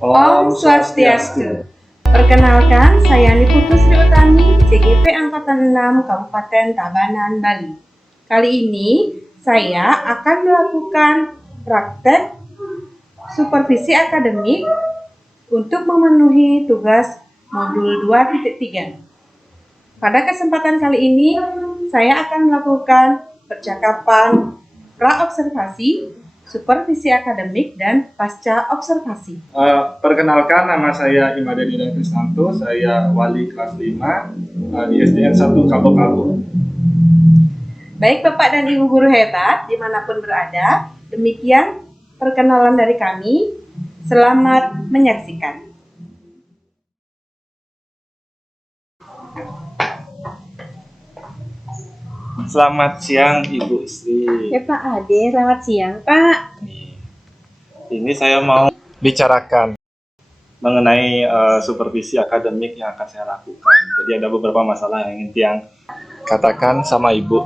Om Swastiastu. Perkenalkan, saya Niputu Sri Utami, CGP Angkatan 6 Kabupaten Tabanan, Bali. Kali ini saya akan melakukan praktek supervisi akademik untuk memenuhi tugas modul 2.3. Pada kesempatan kali ini, saya akan melakukan percakapan pra-observasi, supervisi akademik, dan pasca observasi. Perkenalkan, nama saya Imadeni dan Kristanto, saya wali kelas 5 di SDN 1 Kabo-Kabo. Baik Bapak dan Ibu guru hebat, dimanapun berada, demikian perkenalan dari kami. Selamat menyaksikan. Selamat siang Ibu Sri. Ya Pak Ade, selamat siang Pak. Ini saya mau bicarakan mengenai supervisi akademik yang akan saya lakukan. Jadi ada beberapa masalah yang ingin Tiang katakan sama Ibu.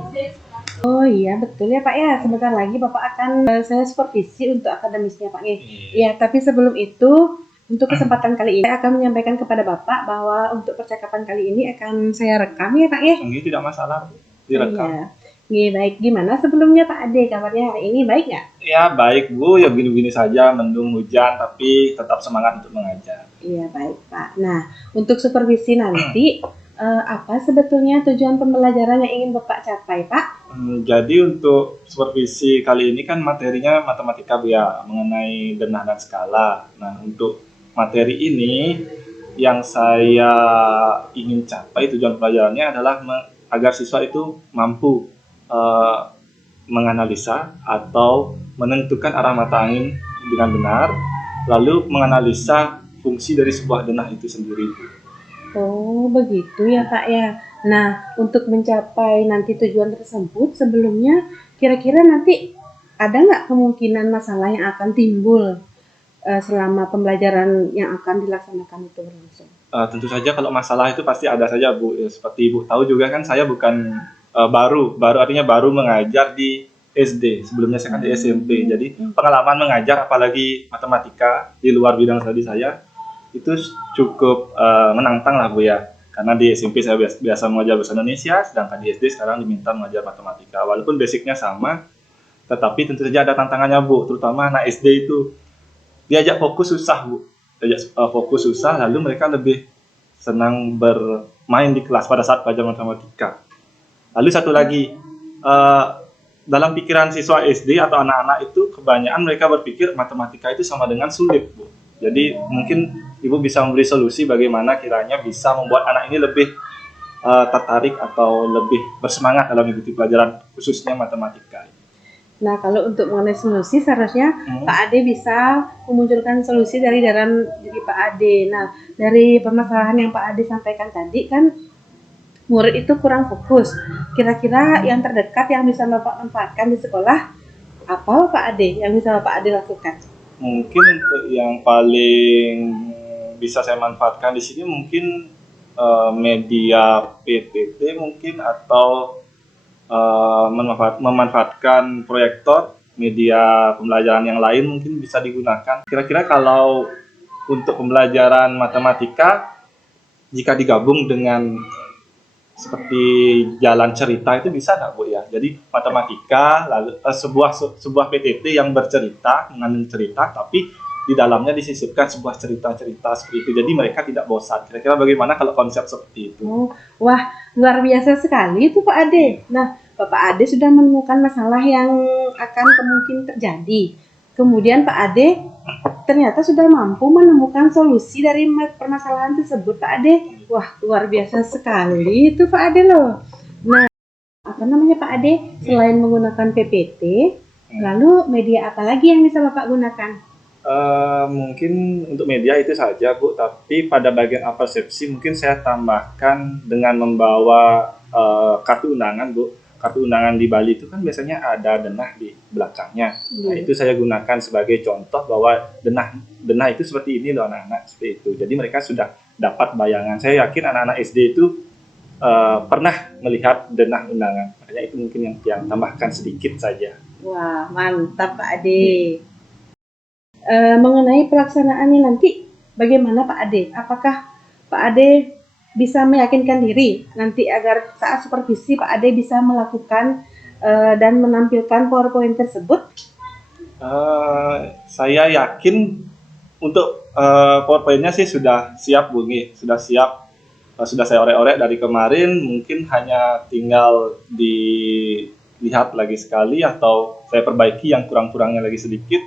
Oh iya betul ya Pak ya, sebentar lagi Bapak akan saya supervisi untuk akademisnya Pak ya. Iya, tapi sebelum itu untuk kesempatan kali ini saya akan menyampaikan kepada Bapak bahwa untuk percakapan kali ini akan saya rekam ya Pak ya. Ini tidak masalah, direkam. Iya. Iya baik, gimana sebelumnya Pak Ade, kabarnya hari ini baik nggak? Ya baik Bu, ya gini-gini saja, mendung hujan tapi tetap semangat untuk mengajar. Iya baik Pak. Nah untuk supervisi nanti apa sebetulnya tujuan pembelajaran yang ingin Bapak capai Pak? Jadi untuk supervisi kali ini kan materinya matematika Bu ya, mengenai denah dan skala. Nah untuk materi ini yang saya ingin capai tujuan pelajarannya adalah agar siswa itu mampu menganalisa atau menentukan arah mata angin dengan benar, lalu menganalisa fungsi dari sebuah denah itu sendiri. Oh begitu ya Pak ya. Nah untuk mencapai nanti tujuan tersebut sebelumnya kira-kira nanti ada nggak kemungkinan masalah yang akan timbul selama pembelajaran yang akan dilaksanakan itu berlangsung? Tentu saja kalau masalah itu pasti ada saja Bu. Ya, seperti Ibu tahu juga kan saya bukan baru artinya baru mengajar di SD. Sebelumnya saya kan di SMP. Jadi pengalaman mengajar apalagi matematika di luar bidang studi saya itu cukup menantang lah Bu ya. Karena di SMP saya biasa mengajar bahasa Indonesia, sedangkan di SD sekarang diminta mengajar matematika. Walaupun basicnya sama, tetapi tentu saja ada tantangannya Bu, terutama anak SD itu diajak fokus susah Bu. Diajak fokus susah, lalu mereka lebih senang bermain di kelas pada saat belajar matematika. Lalu satu lagi, dalam pikiran siswa SD atau anak-anak itu kebanyakan mereka berpikir matematika itu sama dengan sulit Bu. Jadi mungkin Ibu bisa memberi solusi bagaimana kiranya bisa membuat anak ini lebih tertarik atau lebih bersemangat dalam mengikuti pelajaran khususnya matematika. Nah kalau untuk mengenai solusi seharusnya Pak Ade bisa memunculkan solusi dari diri Pak Ade. Nah dari permasalahan yang Pak Ade sampaikan tadi kan murid itu kurang fokus. Kira-kira yang terdekat yang bisa Bapak manfaatkan di sekolah apa Pak Ade yang bisa Bapak Ade lakukan? Mungkin untuk yang paling bisa saya manfaatkan di sini mungkin media PPT mungkin atau memanfaatkan proyektor, media pembelajaran yang lain mungkin bisa digunakan. Kira-kira kalau untuk pembelajaran matematika jika digabung dengan seperti jalan cerita itu bisa nggak Bu ya? Jadi matematika lalu sebuah PTT yang bercerita, mengandung cerita, tapi di dalamnya disisipkan sebuah cerita-cerita seperti itu. Jadi mereka tidak bosan. Kira-kira bagaimana kalau konsep seperti itu? Wah luar biasa sekali itu Pak Ade. Nah Bapak Ade sudah menemukan masalah yang akan kemungkinan terjadi. Kemudian Pak Ade ternyata sudah mampu menemukan solusi dari permasalahan tersebut Pak Ade. Wah luar biasa sekali itu Pak Ade loh. Nah apa namanya Pak Ade, selain menggunakan PPT, lalu media apa lagi yang bisa Bapak gunakan? Mungkin untuk media itu saja Bu, tapi pada bagian persepsi mungkin saya tambahkan dengan membawa kartu undangan Bu. Kartu undangan di Bali itu kan biasanya ada denah di belakangnya. Nah itu saya gunakan sebagai contoh bahwa denah itu seperti ini loh anak-anak, seperti itu. Jadi mereka sudah dapat bayangan. Saya yakin anak-anak SD itu pernah melihat denah undangan. Makanya itu mungkin yang tambahkan sedikit saja. Wah mantap Pak Ade. Mengenai pelaksanaannya nanti bagaimana Pak Ade? Apakah Pak Ade bisa meyakinkan diri nanti agar saat supervisi Pak Ade bisa melakukan dan menampilkan PowerPoint tersebut? Saya yakin untuk PowerPoint-nya sih sudah siap, Bu Ngi. Sudah siap. Sudah saya orek-orek dari kemarin. Mungkin hanya tinggal dilihat lagi sekali atau saya perbaiki yang kurang-kurangnya lagi sedikit.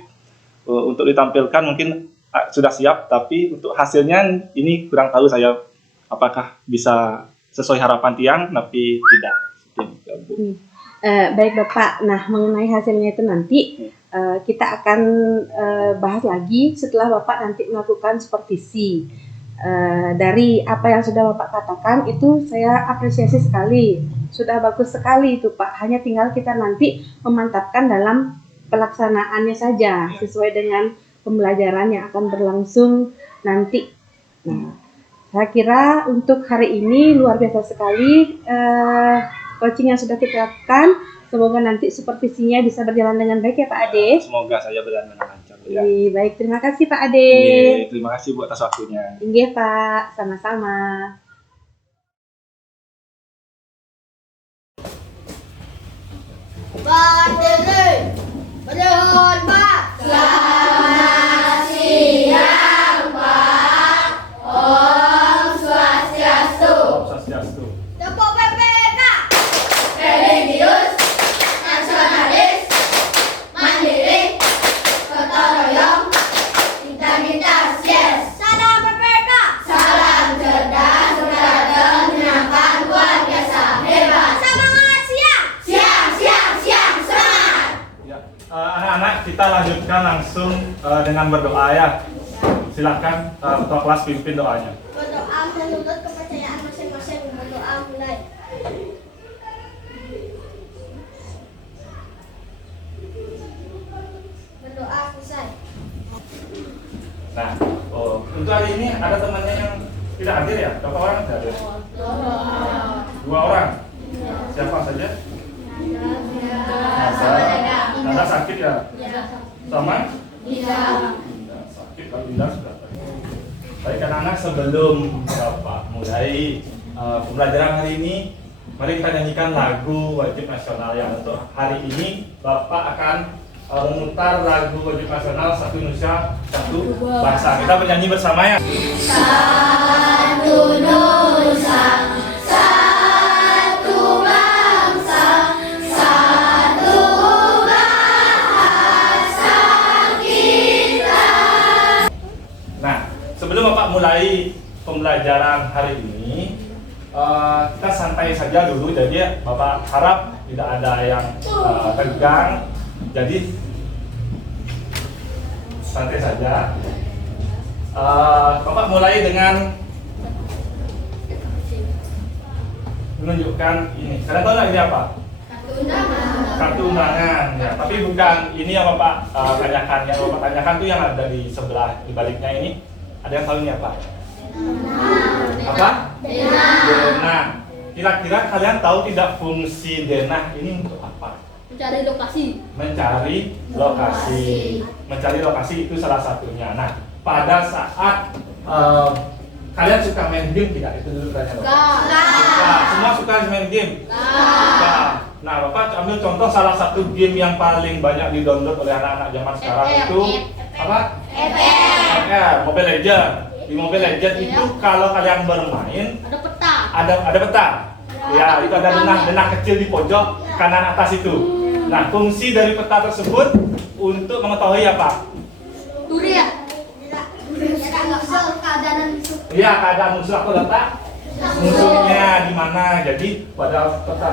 Untuk ditampilkan mungkin sudah siap, tapi untuk hasilnya ini kurang tahu saya apakah bisa sesuai harapan Tiang, tapi tidak. Baik Bapak, nah mengenai hasilnya itu nanti kita akan bahas lagi setelah Bapak nanti melakukan supervisi. Dari apa yang sudah Bapak katakan itu saya apresiasi sekali, sudah bagus sekali itu Pak, hanya tinggal kita nanti memantapkan dalam pelaksanaannya saja sesuai dengan pembelajaran yang akan berlangsung nanti. Nah, saya kira untuk hari ini luar biasa sekali coaching yang sudah kita lakukan. Semoga nanti supervisinya bisa berjalan dengan baik ya Pak Ade. Semoga saya berjalan dengan lancar. Ya. Baik, terima kasih Pak Ade. Terima kasih Bu atas waktunya. Iya Pak, sama-sama. Berdiri, berhormat. Selamat siang Pak. Om Swastiastu. Om Swastiastu. Tepuk PPK. Religius, nasionalis, mandiri, gotong royong, integritas, yes. Salam PPK. Salam cerdas, berada, menyenangkan, luar biasa, hebat. Semangat siang. Siang, semangat. Ya. Anak-anak kita lanjutkan langsung dengan berdoa ya. Silakan ketua kelas pimpin doanya. Berdoa menurut kepercayaan masing-masing. Berdoa mulai. Berdoa selesai. Nah, untuk hari ini ada temannya yang tidak hadir ya? Berapa orang tidak hadir? 2 orang. Siapa saja? Nada sakit ya? Sama? Sakit kalau tidak sudah. Baik anak-anak, sebelum Bapak mulai pembelajaran hari ini, mari kita nyanyikan lagu wajib nasional yang untuk hari ini Bapak akan memutar lagu wajib nasional Satu Indonesia Satu Bangsa. Kita bernyanyi bersama ya. Satu Nusa, satu bangsa, satu bahasa kita. Nah, sebelum Bapak mulai pembelajaran hari ini, kita santai saja dulu. Jadi Bapak harap tidak ada yang tegang. Jadi santai saja. Bapak mulai dengan menunjukkan ini. Kalian tahu nggak ini apa? Kartu undangan. Ya, tapi bukan ini yang Bapak tanyakan. Yang Bapak tanyakan tuh yang ada di sebelah, di baliknya ini. Ada yang tahu ini apa? Apa? Denah. Kira-kira kalian tahu tidak fungsi denah ini untuk apa? Mencari lokasi. Mencari lokasi itu salah satunya. Nah, pada saat kalian suka main game tidak? Itu dulu tanya Bapak. Suka. Semua suka main game? Suka. Nah, Bapak ambil contoh salah satu game yang paling banyak di-download oleh anak-anak zaman sekarang itu apa? FR, Mobile Legends. Di Mobile Legends itu kalau kalian bermain Ada peta. ada peta. Ya, itu ada denah kecil di pojok kanan atas itu. Nah, fungsi dari peta tersebut untuk mengetahui apa? Turi ya? Keadaan musuh. Iya, keadaan musuh atau letak musuhnya di mana. Jadi pada peta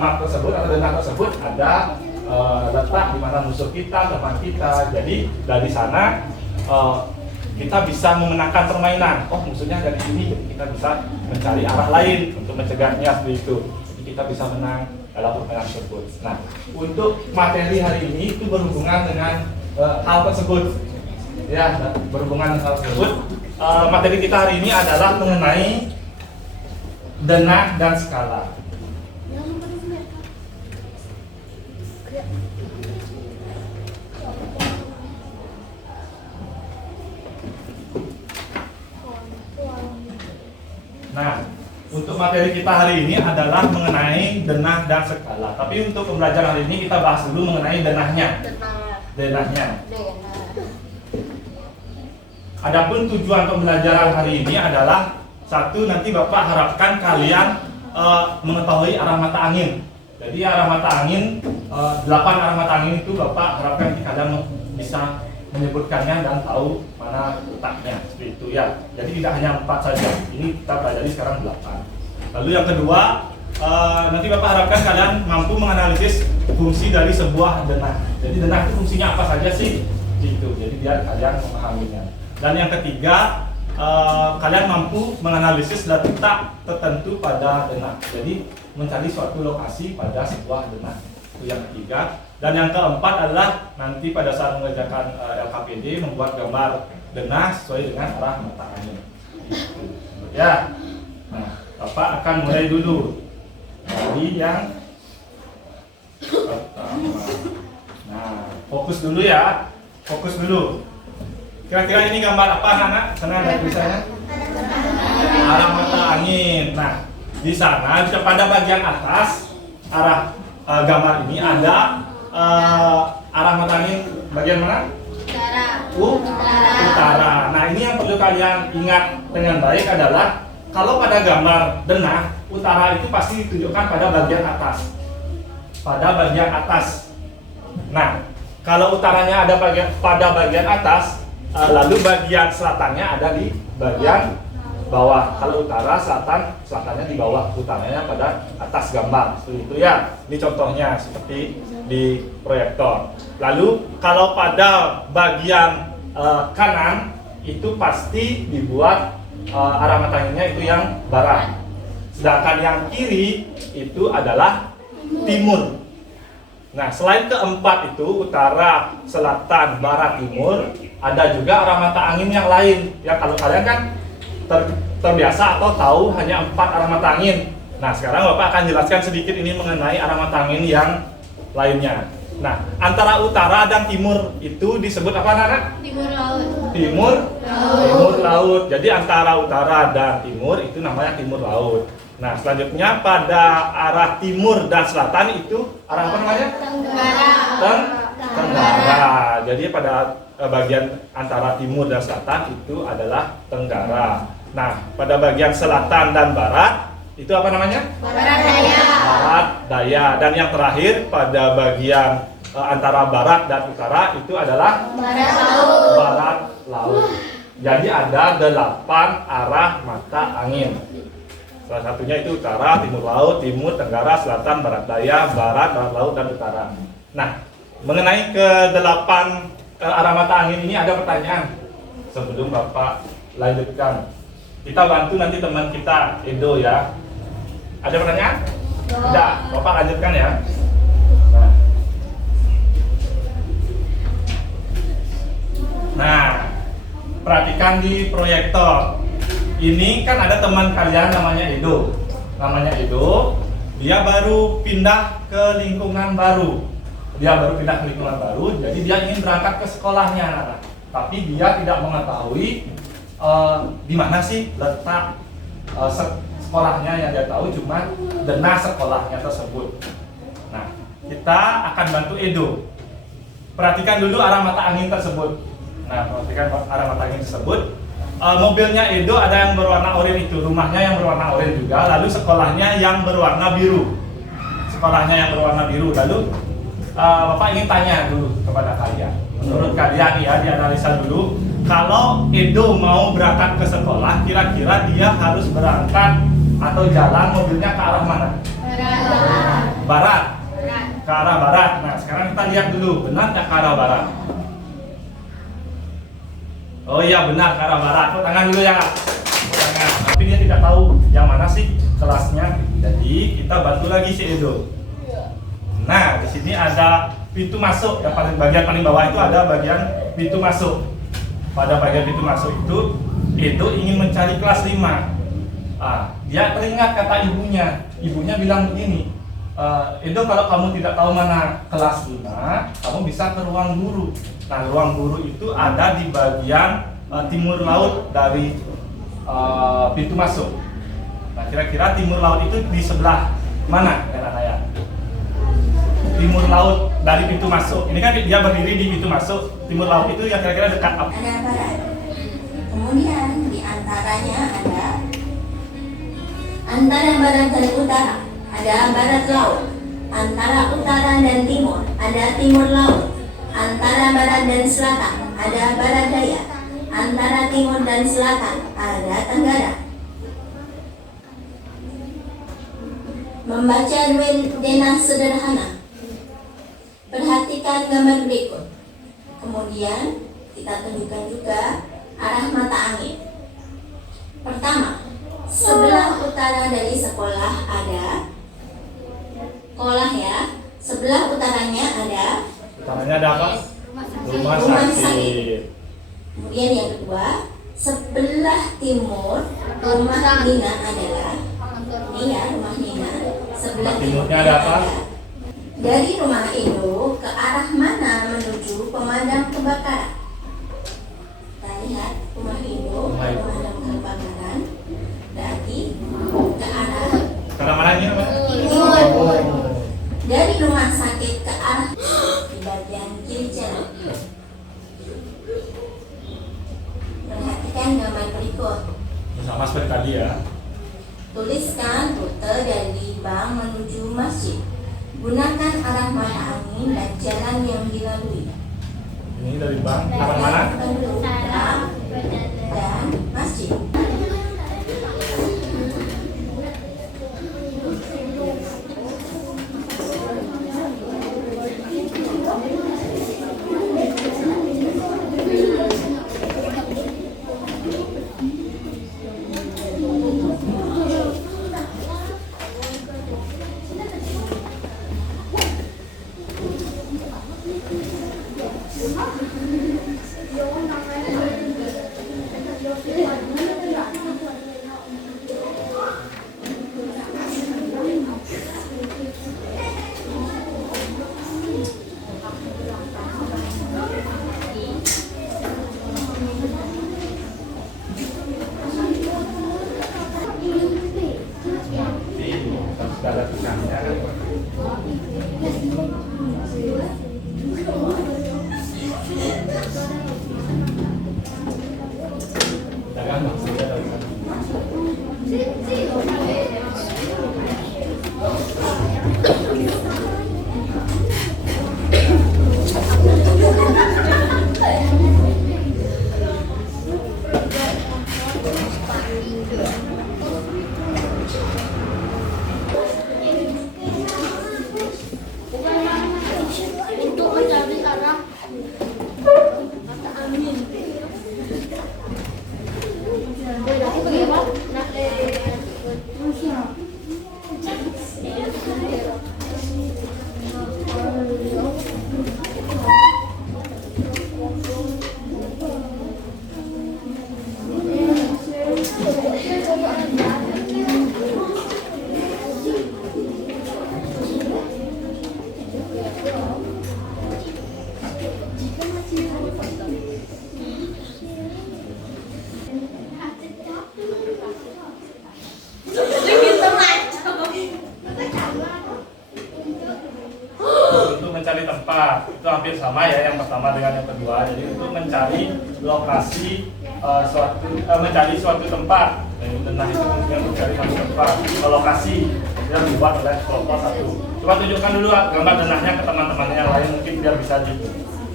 map tersebut atau denah tersebut ada letak di mana musuh kita, teman kita. Jadi dari sana kita bisa memenangkan permainan. Oh, musuhnya ada di sini, jadi kita bisa mencari arah lain untuk mencegahnya seperti itu. Jadi kita bisa menang dalam permainan tersebut. Nah, untuk materi hari ini itu berhubungan dengan hal tersebut. Ya, berhubungan dengan hal tersebut. Materi kita hari ini adalah mengenai denah dan skala. materi kita hari ini adalah mengenai denah dan skala. Tapi untuk pembelajaran hari ini kita bahas dulu mengenai denahnya. Denahnya. Adapun tujuan pembelajaran hari ini adalah satu, nanti Bapak harapkan kalian mengetahui arah mata angin. Jadi arah mata angin, 8 arah mata angin itu Bapak harapkan kalian bisa menyebutkannya dan tahu mana letaknya, seperti itu ya. Jadi tidak hanya 4 saja, ini kita pelajari sekarang 8. Lalu yang kedua, nanti Bapak harapkan kalian mampu menganalisis fungsi dari sebuah denah. Jadi denah itu fungsinya apa saja sih? Gitu. Jadi biar kalian memahaminya. Dan yang ketiga, kalian mampu menganalisis letak tertentu pada denah. Jadi mencari suatu lokasi pada sebuah denah. Itu yang ketiga. Dan yang keempat adalah nanti pada saat mengerjakan LKPD membuat gambar denah sesuai dengan arah mata angin. Gitu. Ya. Nah, Bapak akan mulai dulu dari yang pertama. Nah, fokus dulu ya. Fokus dulu. Kira-kira ini gambar apa anak-anak? Sana ada tulisannya. Arah mata angin. Nah, di sana pada bagian atas arah gambar ini ada arah mata angin bagian mana? Utara. Nah, ini yang perlu kalian ingat dengan baik adalah kalau pada gambar denah, utara itu pasti ditunjukkan pada bagian atas. Pada bagian atas. Nah, kalau utaranya ada pada bagian atas, lalu bagian selatannya ada di bagian bawah. Kalau utara, selatannya di bawah, utaranya pada atas gambar. Seperti itu ya. Ini contohnya seperti di proyektor. Lalu kalau pada bagian kanan itu pasti dibuat arah mata anginnya itu yang barat. Sedangkan yang kiri itu adalah timur. Nah, selain keempat itu utara, selatan, barat, timur, ada juga arah mata angin yang lain. Ya, kalau kalian kan terbiasa atau tahu hanya 4 arah mata angin. Nah, sekarang Bapak akan jelaskan sedikit ini mengenai arah mata angin yang lainnya. Nah, antara utara dan timur itu disebut apa, anak-anak? Timur laut. Timur laut. Jadi antara utara dan timur itu namanya timur laut. Nah, selanjutnya pada arah timur dan selatan itu arah apa namanya? Tenggara. Jadi pada bagian antara timur dan selatan itu adalah tenggara. Nah, pada bagian selatan dan barat itu apa namanya? Barat daya. Dan yang terakhir pada bagian antara barat dan utara itu adalah barat laut. Jadi ada 8 arah mata angin. Salah satunya itu utara, timur laut, timur, tenggara, selatan, barat daya, barat laut, dan utara. Nah, mengenai ke-8 arah mata angin ini ada pertanyaan sebelum Bapak lanjutkan. Kita bantu nanti teman kita, Edo ya. Ada pertanyaan? Tidak, Bapak lanjutkan ya. Nah, perhatikan di proyektor. Ini kan ada teman kalian namanya Edo. Dia baru pindah ke lingkungan baru. Jadi dia ingin berangkat ke sekolahnya. Tapi dia tidak mengetahui di mana sih letak sekolahnya. Yang dia tahu cuma denah sekolahnya tersebut. Nah, kita akan bantu Edo. Perhatikan dulu arah mata angin tersebut. Nah, perhatikan arah mata angin tersebut. Mobilnya Edo ada yang berwarna oranye itu, rumahnya yang berwarna oranye juga, lalu sekolahnya yang berwarna biru. Lalu Bapak ingin tanya dulu kepada kalian. Menurut kalian ya, dianalisa dulu. Kalau Edo mau berangkat ke sekolah, kira-kira dia harus berangkat atau jalan mobilnya ke arah mana? Barat. Ke arah barat. Nah, sekarang kita lihat dulu, benar nggak ke arah barat? Oh iya, benar, ke arah barat. Tangan dulu ya. Tangan. Tapi dia tidak tahu yang mana sih kelasnya. Jadi kita bantu lagi si Edo. Nah, di sini ada pintu masuk. Yang bagian paling bawah itu ada bagian pintu masuk. Pada bagian pintu masuk itu Edo ingin mencari kelas 5. Dia teringat kata ibunya. Ibunya bilang begini, Edo, kalau kamu tidak tahu mana kelas 5, kamu bisa ke ruang guru. Nah, ruang guru itu ada di bagian timur laut dari pintu masuk. Nah, Nah, kira-kira timur laut itu di sebelah mana Naya? Timur laut dari pintu masuk. Ini kan dia berdiri di pintu masuk. Timur laut itu yang kira-kira dekat apa? Ada barat. Kemudian di antaranya ada antara barat dan utara ada barat laut. Antara utara dan timur ada timur laut. Antara barat dan selatan ada barat daya. Antara timur dan selatan ada tenggara. Membaca denah sederhana. Perhatikan gambar berikut. Kemudian kita tunjukkan juga arah mata angin. Pertama, sebelah utara dari sekolah ada sekolah ya. Sebelah utaranya ada Utamanya ada apa? Rumah Rumah sakit. Kemudian yang kedua, sebelah timur rumah Nina adalah ini ya, rumah Nina. Sebelah Timurnya ada apa? Dari rumah itu ke arah mana menuju pemadam kebakaran? Kita lihat rumah itu pemadam kebakaran. Berarti ke arah Karena mana ini apa? timur. Dari rumah sakit ke arah di bagian kiri jalan. Perhatikan gambar berikut. Sama seperti tadi ya. Tuliskan rute dari bank menuju masjid. Gunakan arah mata angin dan jalan yang dilalui. Ini dari bank. Arah mana? Bank dan masjid. Sudah ada tulisannya. Jangan maksudnya dari sana. Untuk mencari arah mata angin. Untuk mencari tempat itu hampir sama ya, yang pertama dengan yang kedua. Jadi untuk mencari lokasi mencari suatu tempat. Nah itu kemudian mencari suatu tempat lokasi yang dibuat oleh kelompok satu. Coba tunjukkan dulu gambar denahnya ke teman-teman yang lain, mungkin biar bisa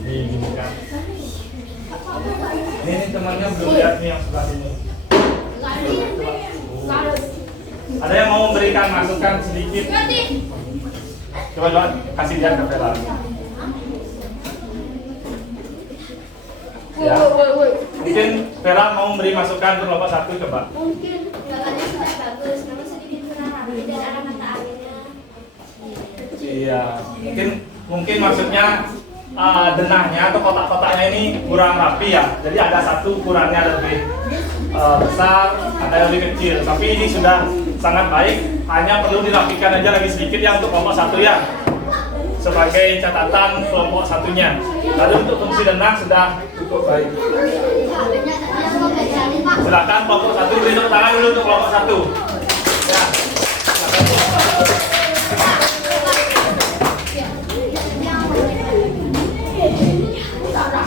diginikan. Ini temannya belum lihat nih yang sebelah sini. Ada yang mau memberikan masukan sedikit? Coba kasih lihat ke Vera. Ya. Mungkin Vera mau memberi masukan ke kelompok satu, coba. Mungkin gambarnya sudah bagus, namun sedikit kurang rapi dan arah mata anginnya. Iya. Mungkin maksudnya denahnya atau kotak-kotaknya ini kurang rapi ya. Jadi ada satu kurangnya lebih besar, ada yang lebih kecil. Tapi ini sudah sangat baik. Hanya perlu dirapikan aja lagi sedikit ya untuk kelompok satu ya. Sebagai catatan kelompok satunya. Lalu untuk fungsi denah sudah cukup baik. Silakan kelompok satu beri tepuk tangan dulu untuk kelompok satu.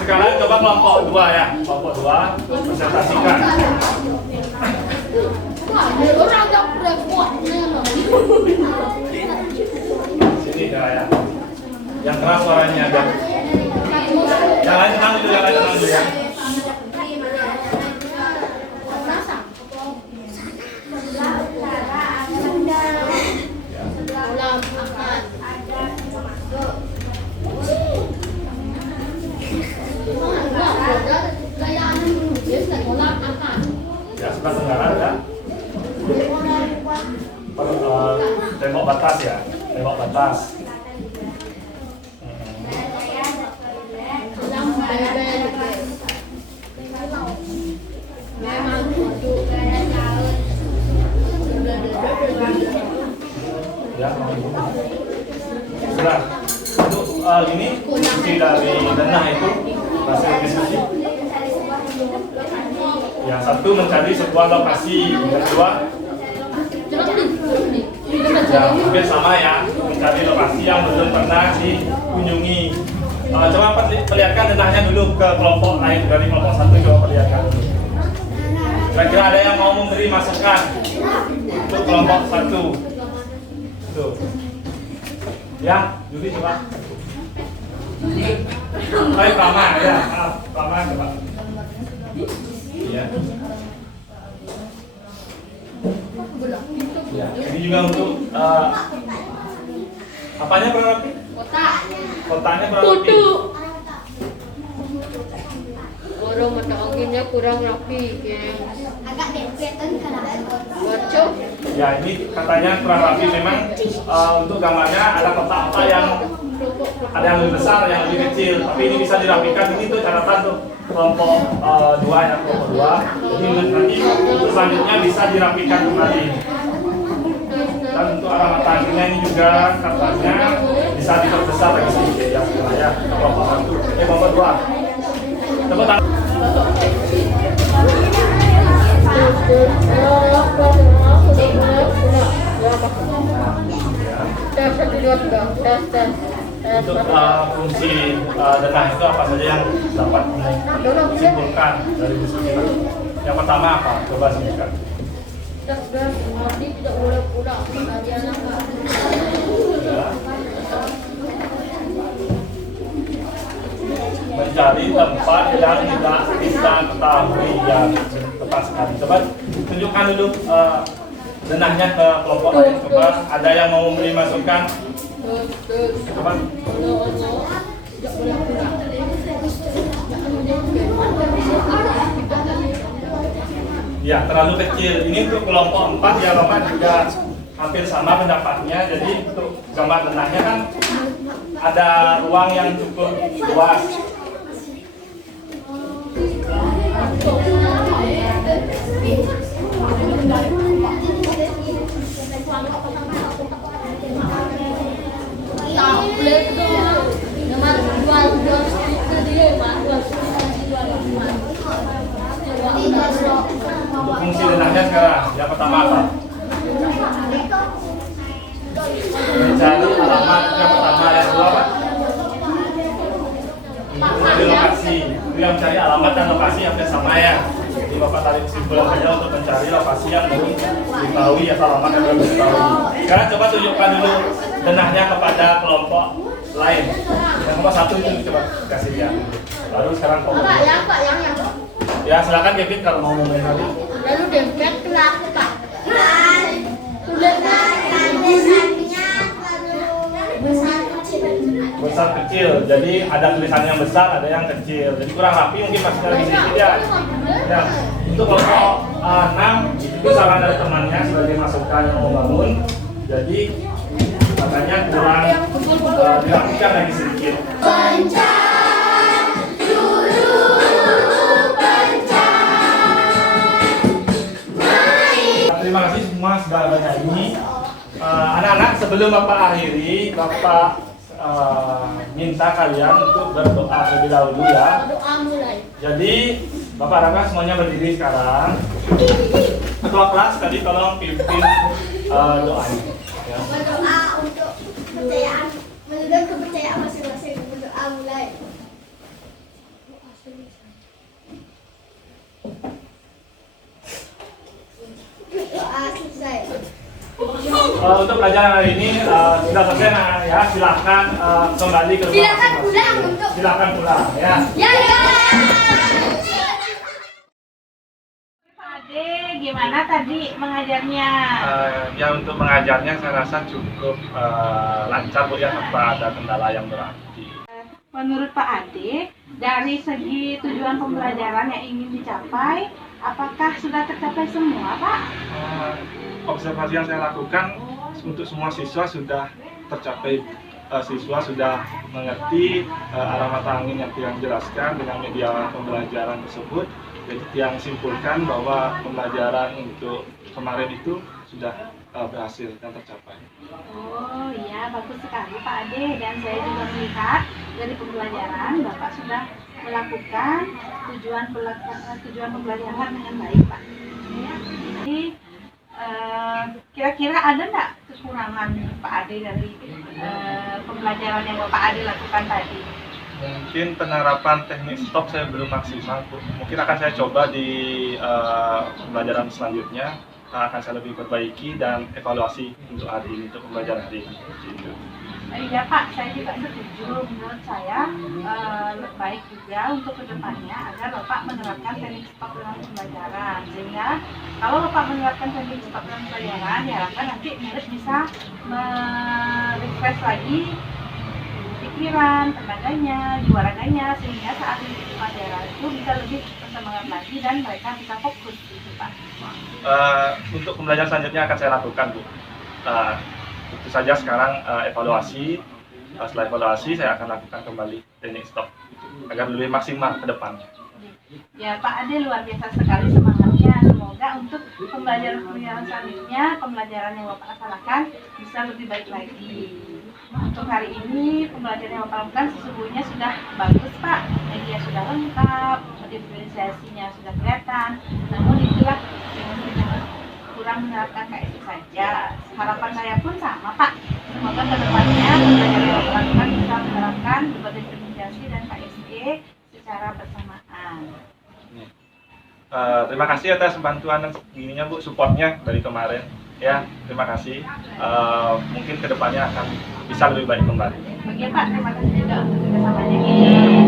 Sekarang coba kelompok 2 ya. Kelompok 2 presentasikan. Sini ya. Yang keras suaranya ada. Yang lain tenang dulu, yang lain tenang dulu ya. Ya, sebelah tenggara ada. Tembok batas ya, tembok batas. Ya, sudah. Untuk ini kunci dari denah itu hasil diskusi. Yang satu mencari sebuah lokasi, yang kedua ya hampir sama ya, mencari lokasi yang belum pernah dikunjungi. Coba perlihatkan denahnya dulu ke kelompok lain, dari kelompok 1 coba perlihatkan. Kira-kira ada yang mau memberi masukan untuk kelompok 1? Tuh. Ya, Juli coba. Baik, Prama ya, Prama coba. Iya. Ya, ini juga untuk apanya berarti? Kotanya berarti? Orang mata anginnya kurang rapi, geng. Agak dempetan karena Bocor. Ya, ini katanya kurang rapi. Memang untuk gambarnya ada kotak-kotak yang ada yang lebih besar, yang lebih kecil. Tapi ini bisa dirapikan. Ini tuh catatan tuh kelompok 2 ya, kelompok 2. Jadi nanti untuk selanjutnya bisa dirapikan kembali. Dan untuk arah mata anginnya ini juga katanya bisa diperbesar lagi sedikit ya, ya. Kelompok 1, kelompok 2. Tepuk tangan. Tes 1 2 3. Tes. Untuk fungsi denah itu apa saja yang dapat disimpulkan dari diskusi tadi? Yang pertama apa? Coba sebutkan. Nanti tidak boleh pulang. Kajian apa? Ya. Mencari tempat yang tidak kita ketahui yang tepat sekali. Coba tunjukkan dulu denahnya ke kelompok lain. Coba ada yang mau memberi masukan? Coba. Tidak boleh pulang. Ya, terlalu kecil. Ini untuk kelompok 4 ya, Roma juga hampir sama pendapatnya. Jadi untuk gambar denahnya kan ada ruang yang cukup luas. Tablet dong. Nomor jual stiker dia, Mas. Untuk fungsi denahnya sekarang, yang pertama apa? Mencari alamat yang pertama, yang kedua apa? Mencari lokasi. Itu yang mencari alamat dan lokasi hampir sama ya. Jadi Bapak tarik kesimpulan saja untuk mencari lokasi yang belum diketahui atau alamat yang belum diketahui. Sekarang coba tunjukkan dulu denahnya kepada kelompok lain. Yang kelompok 1 itu coba kasih ya. Lalu sekarang kelompok 2. Yang. Ya silakan Kevin kalau mau mulai tadi. Lalu dempet kenapa? Besar kecil, jadi ada tulisan yang besar, ada yang kecil. Jadi kurang rapi mungkin masih lagi sedikit ya. Ya. Untuk kelompok 6 itu saran dari temannya sebagai masukan yang mau bangun. Jadi katanya kurang dirapikan lagi sedikit. Terima kasih semua sudah bernyanyi. Anak-anak sebelum Bapak akhiri, Bapak minta kalian untuk berdoa terlebih dahulu ya. Doa mulai. Jadi Bapak harapkan semuanya berdiri sekarang. Ketua kelas tadi tolong pimpin doanya. Ya. Berdoa untuk kepercayaan, menurut kepercayaan masing-masing. Berdoa mulai. Doa selesai. Untuk pelajaran hari ini sudah selesai nah, ya. Silakan kembali ke rumah. Silakan pulang untuk. Silakan pulang ya. Ya. Pak Ade, gimana tadi mengajarnya? Ya untuk mengajarnya saya rasa cukup lancar Bu ya, tanpa ada kendala yang berarti. Menurut Pak Ade, dari segi tujuan pembelajaran yang ingin dicapai, apakah sudah tercapai semua, Pak? Observasi yang saya lakukan untuk semua siswa sudah tercapai. Siswa sudah mengerti arah mata angin yang Tiang jelaskan dengan media pembelajaran tersebut. Jadi Tiang simpulkan bahwa pembelajaran untuk kemarin itu sudah berhasil dan tercapai. Oh iya, bagus sekali Pak Ade. Dan saya juga melihat dari pembelajaran Bapak sudah melakukan tujuan pembelajaran dengan baik, Pak. Jadi kira-kira ada nggak kekurangan Pak Ade dari pembelajaran yang Bapak Ade lakukan tadi? Mungkin penerapan teknik stop saya belum maksimal, Bu. Mungkin akan saya coba di pembelajaran selanjutnya. Akan saya lebih perbaiki dan evaluasi untuk hari ini, untuk pembelajaran hari ini. Gitu. Iya Pak, saya juga setuju. Menurut saya baik juga untuk kedepannya agar Bapak menerapkan teknik stop dalam pembelajaran. Sehingga kalau Bapak menerapkan teknik stop dalam pembelajaran, diharapkan nanti murid bisa refresh lagi pikiran, tenaganya, jiwa raganya, sehingga saat mengikuti pelajaran itu bisa lebih bersemangat lagi dan mereka bisa fokus gitu Pak. Untuk pembelajaran selanjutnya akan saya lakukan, Bu. Tentu saja sekarang evaluasi. Setelah evaluasi saya akan lakukan kembali teknik stop agar lebih maksimal ke depannya. Ya Pak Ade luar biasa sekali semangatnya. Semoga untuk pembelajaran selanjutnya, pembelajaran yang Bapak laksanakan bisa lebih baik lagi. Untuk hari ini pembelajaran yang Bapak lakukan sesungguhnya sudah bagus Pak. Media sudah lengkap, diferensiasinya sudah kelihatan. Namun itulah yang kita kurang menerapkan KSE saja. Harapan saya pun sama Pak. Semoga kedepannya pembelajaran yang Bapak lakukan bisa menerapkan berbagai diferensiasi dan KSE secara bersamaan. Terima kasih atas bantuan dan ininya Bu, supportnya dari kemarin. Ya, terima kasih. Mungkin kedepannya akan bisa lebih baik kembali. Oke Pak, terima kasih juga untuk kerjasamanya.